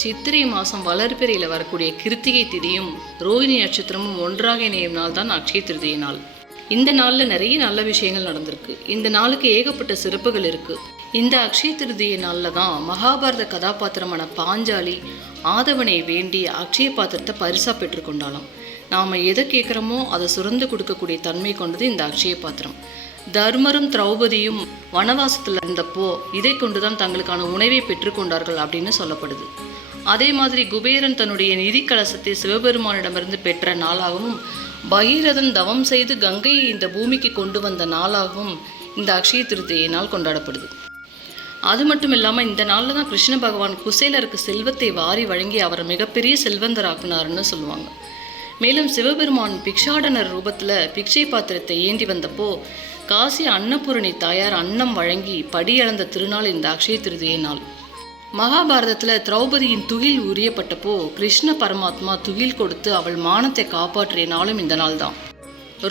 சித்திரை மாதம் வளர்பிறையில் வரக்கூடிய கிருத்திகை திதியும் ரோஹிணி நட்சத்திரமும் ஒன்றாக இணையும் நாள் தான் அக்ஷய திருதியை நாள். இந்த நாளில் நிறைய நல்ல விஷயங்கள் நடந்திருக்கு. இந்த நாளுக்கு ஏகப்பட்ட சிறப்புகள் இருக்குது. இந்த அக்ஷய திருதியை நாளில் தான் மகாபாரத கதாபாத்திரமான பாஞ்சாலி ஆதவனை வேண்டி அக்ஷய பாத்திரத்தை பரிசாக பெற்றுக்கொண்டாலாம். நாம் எதை கேட்குறோமோ அதை சுரந்து கொடுக்கக்கூடிய தன்மை கொண்டது இந்த அக்ஷய பாத்திரம். தர்மரும் திரௌபதியும் வனவாசத்தில் இருந்தப்போ இதை கொண்டுதான் தங்களுக்கான உணவை பெற்றுக்கொண்டார்கள் அப்படின்னு சொல்லப்படுது. அதே மாதிரி குபேரன் தன்னுடைய நிதி கலசத்தை சிவபெருமானிடமிருந்து பெற்ற நாளாகவும், பகீரதன் தவம் செய்து கங்கையை இந்த பூமிக்கு கொண்டு வந்த நாளாகவும் இந்த அக்ஷய திருதியை நாள் கொண்டாடப்படுது. அது மட்டும் இல்லாமல் இந்த நாளில் தான் கிருஷ்ண பகவான் குசேலருக்கு செல்வத்தை வாரி வழங்கி அவரை மிகப்பெரிய செல்வந்தராக்குனாருன்னு சொல்லுவாங்க. மேலும் சிவபெருமான் பிக்ஷாடனர் ரூபத்தில் பிக்ஷை பாத்திரத்தை ஏந்தி வந்தப்போ காசி அன்னபூரணி தாயார் அன்னம் வழங்கி படியளந்த திருநாள் இந்த அக்ஷய திருதியை நாள். மகாபாரதத்தில் திரௌபதியின் துகில் உரியப்பட்டப்போ கிருஷ்ண பரமாத்மா துகில் கொடுத்து அவள் மானத்தை காப்பாற்றிய நாளும் இந்த நாள் தான்.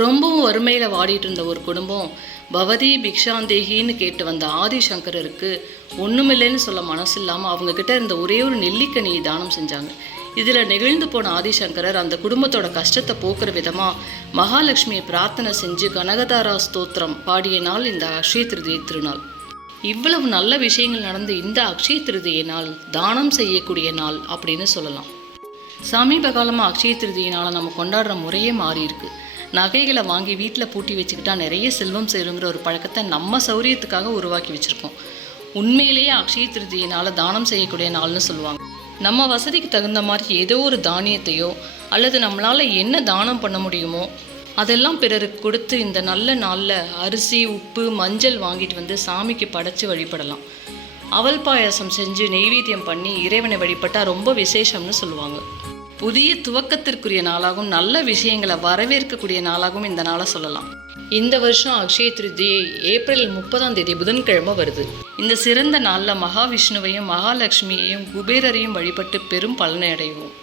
ரொம்பவும் வறுமையில் வாடிட்டு இருந்த ஒரு குடும்பம் பவதி பிக்ஷாந்தேகின்னு கேட்டு வந்த ஆதிசங்கரருக்கு ஒன்றுமில்லைன்னு சொல்ல மனசு இல்லாமல் அவங்கக்கிட்ட இருந்த ஒரே ஒரு நெல்லிக்கனியை தானம் செஞ்சாங்க. இதில் நெகிழ்ந்து போன ஆதிசங்கரர் அந்த குடும்பத்தோட கஷ்டத்தை போக்குற விதமாக மகாலட்சுமியை பிரார்த்தனை செஞ்சு கனகதாரா ஸ்தோத்திரம் பாடிய நாள் இந்த அக்ஷய திருதியை திருநாள். இவ்வளவு நல்ல விஷயங்கள் நடந்த இந்த அக்ஷய திருதியை நாள் தானம் செய்யக்கூடிய நாள் அப்படின்னு சொல்லலாம். சமீப காலமாக அக்ஷய திருதியை நாளை நம்ம கொண்டாடுற முறையே மாறி இருக்கு. நகைகளை வாங்கி வீட்டில் பூட்டி வச்சுக்கிட்டா நிறைய செல்வம் சேருங்கிற ஒரு பழக்கத்தை நம்ம சௌரியத்துக்காக உருவாக்கி வச்சுருக்கோம். உண்மையிலேயே அக்ஷய திருதியை நாளை தானம் செய்யக்கூடிய நாள்னு சொல்லுவாங்க. நம்ம வசதிக்கு தகுந்த மாதிரி ஏதோ ஒரு தானியத்தையோ அல்லது நம்மளால் என்ன தானம் பண்ண முடியுமோ அதெல்லாம் பிறருக்கு கொடுத்து இந்த நல்ல நாளில் அரிசி, உப்பு, மஞ்சள் வாங்கிட்டு வந்து சாமிக்கு படைச்சி வழிபடலாம். அவல் பாயாசம் செஞ்சு நெய்வேத்தியம் பண்ணி இறைவனை வழிபட்டால் ரொம்ப விசேஷம்னு சொல்லுவாங்க. புதிய துவக்கத்திற்குரிய நாளாகவும் நல்ல விஷயங்களை வரவேற்கக்கூடிய நாளாகவும் இந்த நாளை சொல்லலாம். இந்த வருஷம் அக்ஷய திருதியை ஏப்ரல் 30 புதன்கிழமை வருது. இந்த சிறந்த நாளில் மகாவிஷ்ணுவையும் மகாலட்சுமியையும் குபேரரையும் வழிபட்டு பெரும் பலனை அடைவோம்.